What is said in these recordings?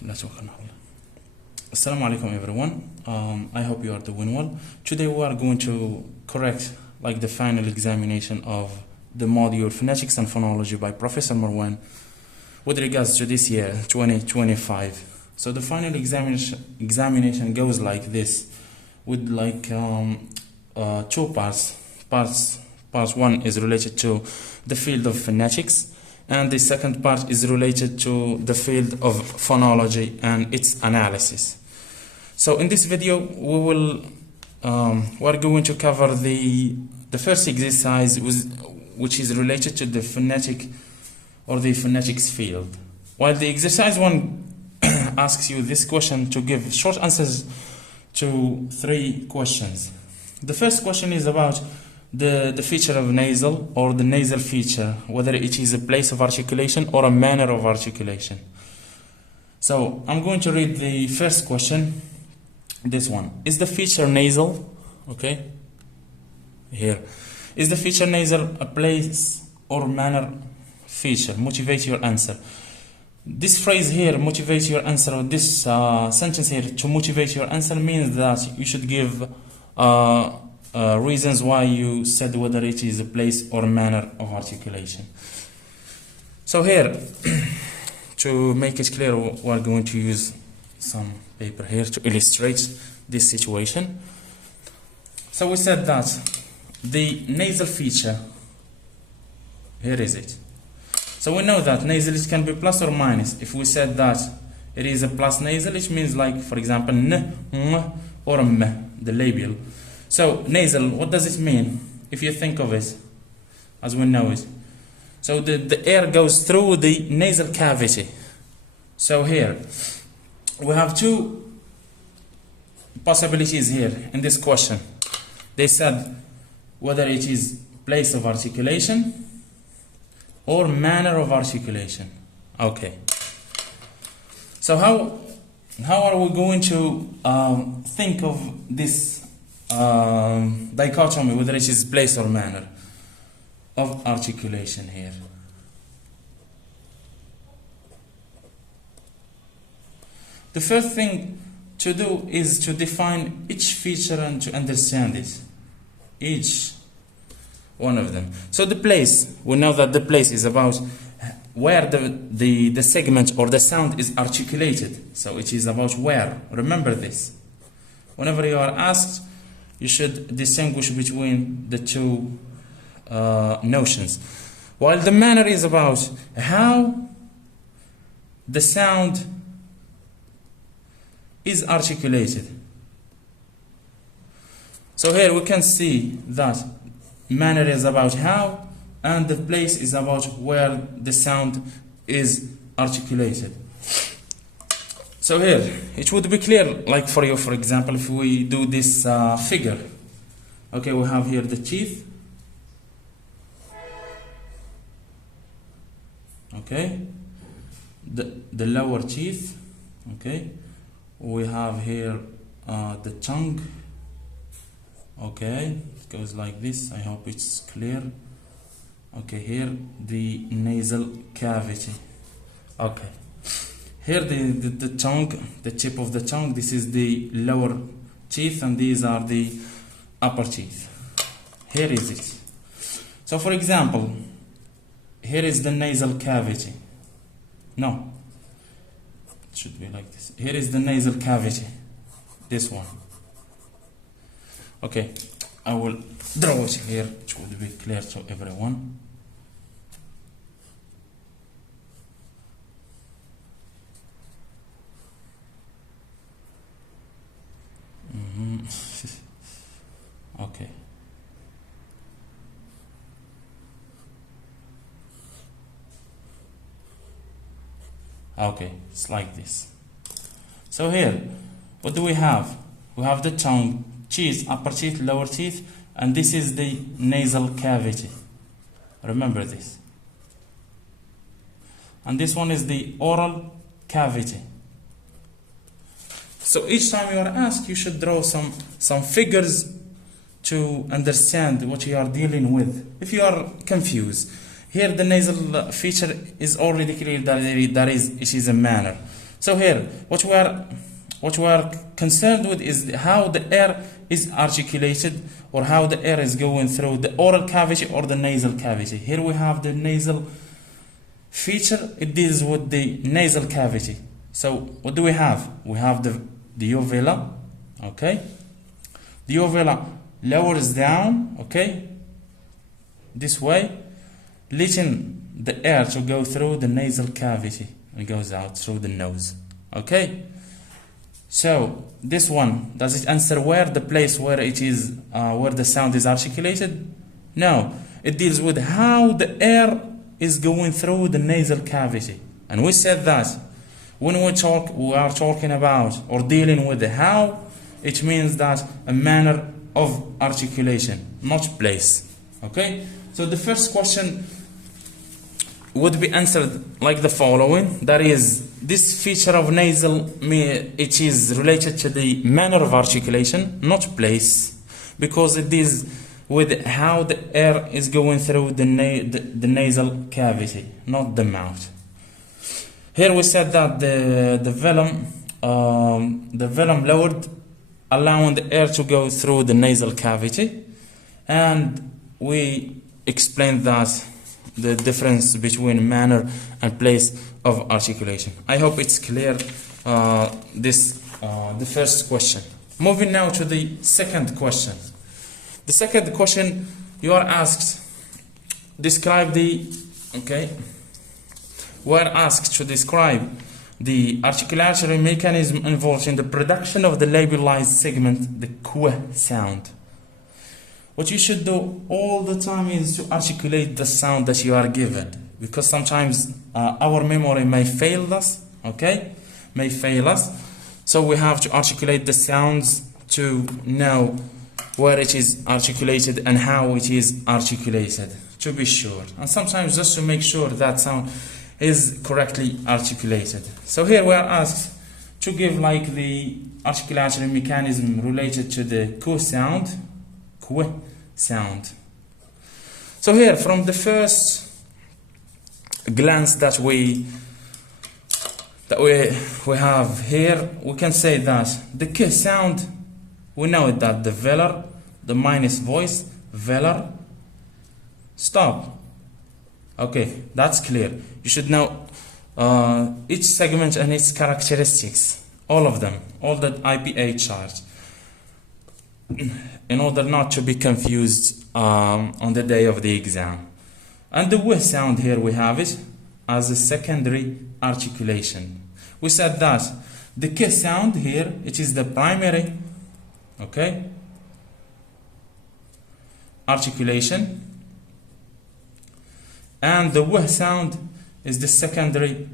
Assalamu alaikum everyone. I hope you are doing well. Today we are going to correct like the final examination of the module Phonetics and Phonology by Professor Marwan with regards to this year 2025. So the final examination goes like this with like two parts. Part one is related to the field of phonetics, and the second part is related to the field of phonology and its analysis. So in this video we're going to cover the first exercise which is related to the phonetic or the phonetics field. While the exercise one asks you this question to give short answers to 3 questions. The first question is about the feature of nasal or the nasal feature, whether it is a place of articulation or a manner of articulation. So I'm going to read the first question, this one. Is the feature nasal? Okay, here. Is the feature nasal a place or manner feature? Motivate your answer. This phrase here, motivate your answer, or this sentence here, to motivate your answer, means that you should give reasons why you said whether it is a place or manner of articulation. So here, to make it clear, we're going to use some paper here to illustrate this situation. So we said that the nasal feature, here is it. So we know that nasal, it can be plus or minus. If we said that it is a plus nasal, it means like, for example, n, m, or m, the labial. So nasal, what does it mean if you think of it as we know it? So the air goes through the nasal cavity. So here we have 2 possibilities here in this question. They said whether it is place of articulation or manner of articulation. Okay. So how are we going to think of this dichotomy, whether it is place or manner of articulation here? The first thing to do is to define each feature and to understand it, each one of them. So the place, we know that the place is about where the segment or the sound is articulated. So it is about where. Remember this. Whenever you are asked, you should distinguish between the 2 notions. While the manner is about how the sound is articulated. So here we can see that manner is about how, and the place is about where the sound is articulated. So here, it would be clear, like for you, for example, if we do this figure. Okay, we have here the teeth. Okay, the lower teeth. Okay, we have here the tongue. Okay, it goes like this. I hope it's clear. Okay, here the nasal cavity. Okay. Here the tongue, the tip of the tongue, this is the lower teeth, and these are the upper teeth. Here is it. So for example, here is the nasal cavity. No, it should be like this. Here is the nasal cavity, this one. Okay, I will draw it here, it will be clear to everyone. Okay. Okay, it's like this. So here, what do we have? We have the tongue, teeth, upper teeth, lower teeth, and this is the nasal cavity. Remember this. And this one is the oral cavity. So each time you are asked, you should draw some figures to understand what you are dealing with. If you are confused, here the nasal feature is already clear that it is a manner. So here, what we are concerned with is how the air is articulated, or how the air is going through the oral cavity or the nasal cavity. Here we have the nasal feature. It deals with the nasal cavity. So what do we have? We have the uvula, okay? The uvula lowers down, okay, this way, letting the air to go through the nasal cavity and goes out through the nose, okay? So this one, does it answer where the place where it is, where the sound is articulated? No, it deals with how the air is going through the nasal cavity. And we said that when we are talking about or dealing with the how, it means that a manner of articulation, not place. Okay? So the first question would be answered like the following. That is, this feature of nasal, it is related to the manner of articulation, not place, because it is with how the air is going through the nasal cavity, not the mouth. Here we said that the velum lowered, allowing the air to go through the nasal cavity, and we explained that the difference between manner and place of articulation. I hope it's clear, the first question. Moving now to the second question. The second question, you are asked, describe the, okay, we are asked to describe the articulatory mechanism involved in the production of the labiorized segment, the qu sound. What you should do all the time is to articulate the sound that you are given, because sometimes our memory may fail us, okay? May fail us. So we have to articulate the sounds to know where it is articulated and how it is articulated, to be sure. And sometimes just to make sure that sound is correctly articulated. So here we are asked to give like the articulatory mechanism related to the qu sound. So here, from the first glance that we have here, we can say that the k sound, we know that the velar, the minus voice, velar, stop. Okay, that's clear. You should know each segment and its characteristics, all of them, all the IPA charts, in order not to be confused on the day of the exam. And the w sound here, we have it as a secondary articulation. We said that the k sound here, it is the primary, okay, articulation, and the w sound is the secondary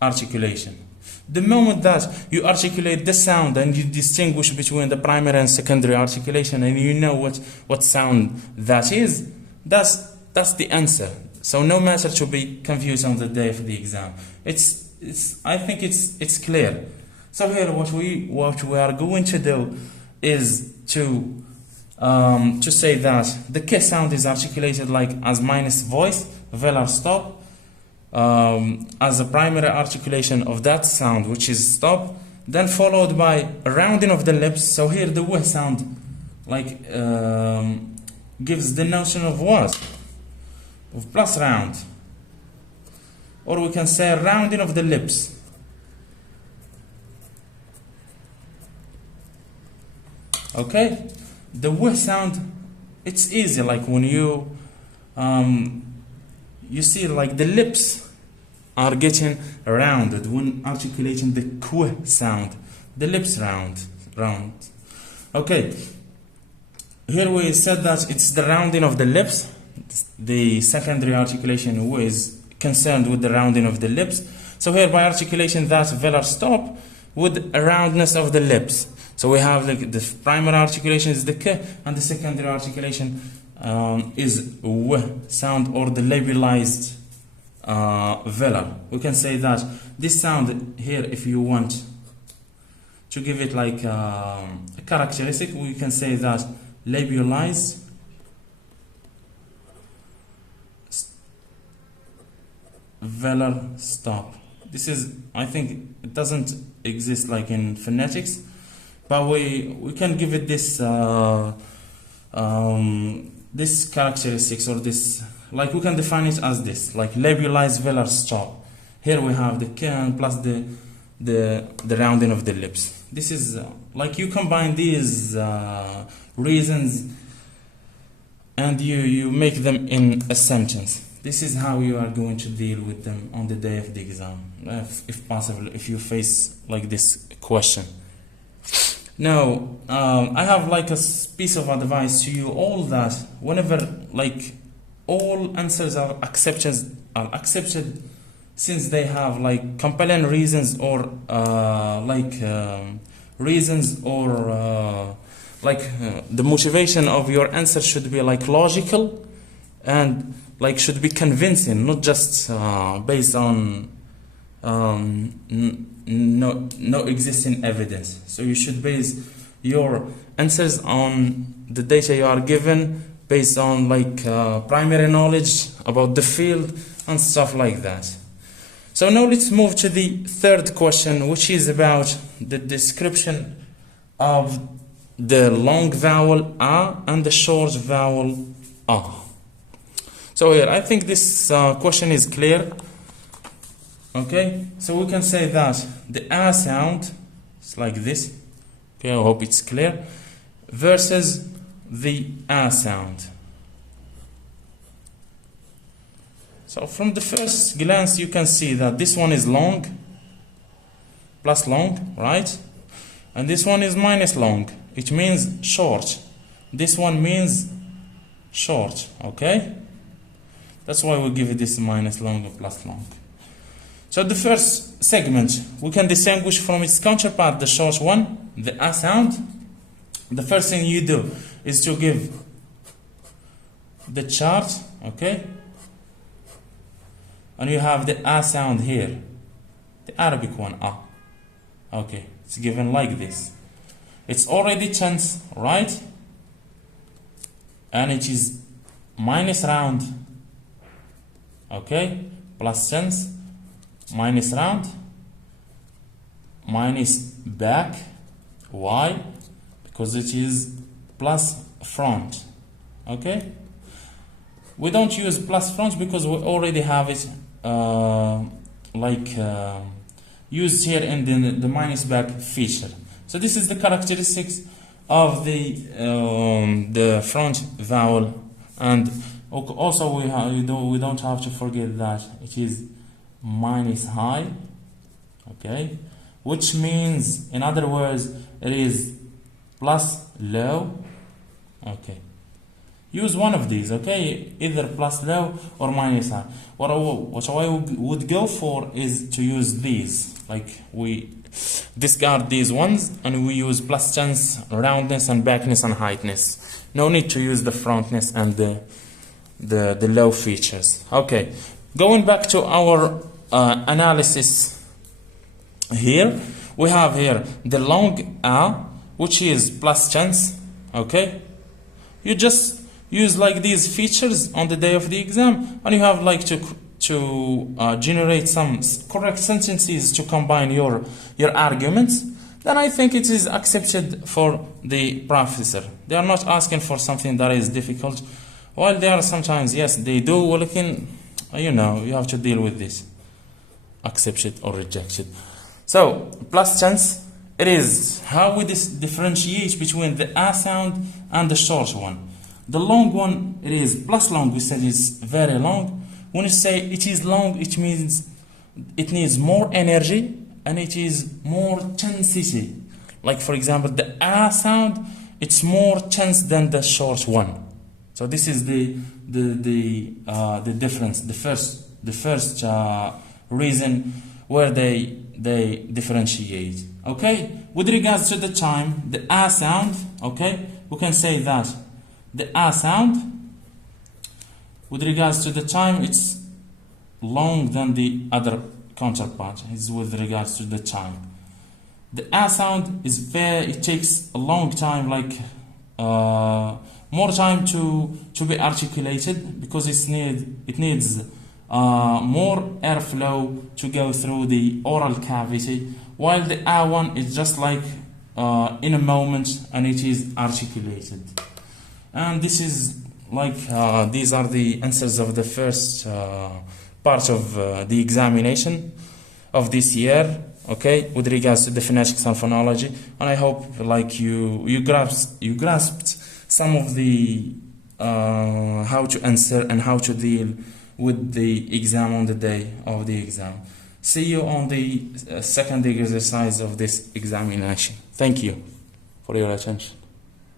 articulation. The moment that you articulate the sound and you distinguish between the primary and secondary articulation, and you know what sound that is, that's the answer. So no matter to be confused on the day of the exam. I think it's clear. So here what we are going to do is to say that the k sound is articulated like as minus voice, velar stop, as a primary articulation of that sound, which is stop, then followed by a rounding of the lips. So here the w sound like gives the notion of what? Of plus round. Or we can say rounding of the lips. Okay? The w sound, it's easy, like when you see like the lips are getting rounded when articulating the qu sound. The lips round. Okay. Here we said that it's the rounding of the lips. The secondary articulation is concerned with the rounding of the lips. So here by articulation that velar stop with a roundness of the lips. So we have the primary articulation is the k, and the secondary articulation is w sound, or the labialized velar. We can say that this sound here, if you want to give it like a characteristic, we can say that labialized velar stop. This is, I think, it doesn't exist like in phonetics, but we can give it this this characteristics, or this, like we can define it as this, like labioalized velar stop. Here we have the can plus the rounding of the lips. This is like you combine these reasons and you make them in a sentence. This is how you are going to deal with them on the day of the exam, if possible, if you face like this question. Now, I have like a piece of advice to you all, that whenever like all answers are accepted since they have like compelling reasons, or reasons, or the motivation of your answer should be like logical and like should be convincing, not just based on no existing evidence. So you should base your answers on the data you are given, based on like primary knowledge about the field and stuff like that. So now let's move to the third question, which is about the description of the long vowel A and the short vowel A. So here, I think this question is clear. Okay, so we can say that the A sound is like this. Okay, I hope it's clear. Versus the A sound. So from the first glance, you can see that this one is long, plus long, right? And this one is minus long. It means short. This one means short, okay? That's why we give it this minus long and plus long. So the first segment, we can distinguish from its counterpart, the short one, the A sound. The first thing you do is to give the chart, okay? And you have the A sound here, the Arabic one, A. Okay, it's given like this. It's already tense, right? And it is minus round, okay? Plus tense, minus round, minus back. Why? Because it is plus front, okay? We don't use plus front because we already have it used here in the minus back feature. So this is the characteristics of the front vowel, and also we don't have to forget that it is minus high, okay, which means, in other words, it is plus low, okay. Use one of these, okay, either plus low or minus high. What I would go for is to use these, like we discard these ones and we use plus tense, roundness and backness and heightness. No need to use the frontness and the low features. Okay, going back to our analysis here, we have here the long A, which is plus tense, okay. You just use like these features on the day of the exam, and you have like to generate some correct sentences to combine your arguments. Then I think it is accepted for the professor. They are not asking for something that is difficult. While they are sometimes, yes, they do. Well, you have to deal with this. Accept it or reject it. So plus tense, it is how we differentiate between the A sound and the short one. The long one, it is plus long. We said it's very long. When you say it is long, it means it needs more energy and it is more tensity. Like for example, the A sound, it's more tense than the short one. So this is the difference. The first reason where they differentiate. Okay. With regards to the time, the A sound. Okay, we can say that the A sound, with regards to the time, it's long than the other counterpart. Is with regards to the time. The A sound is it takes a long time, like more time to be articulated, because it needs more airflow to go through the oral cavity, while the A1 is just like in a moment and it is articulated. And this is like these are the answers of the first part of the examination of this year, okay, with regards to the phonetics and phonology. And I hope like you grasped some of the how to answer and how to deal with the exam on the day of the exam. See you on the second exercise of this examination. Thank you for your attention.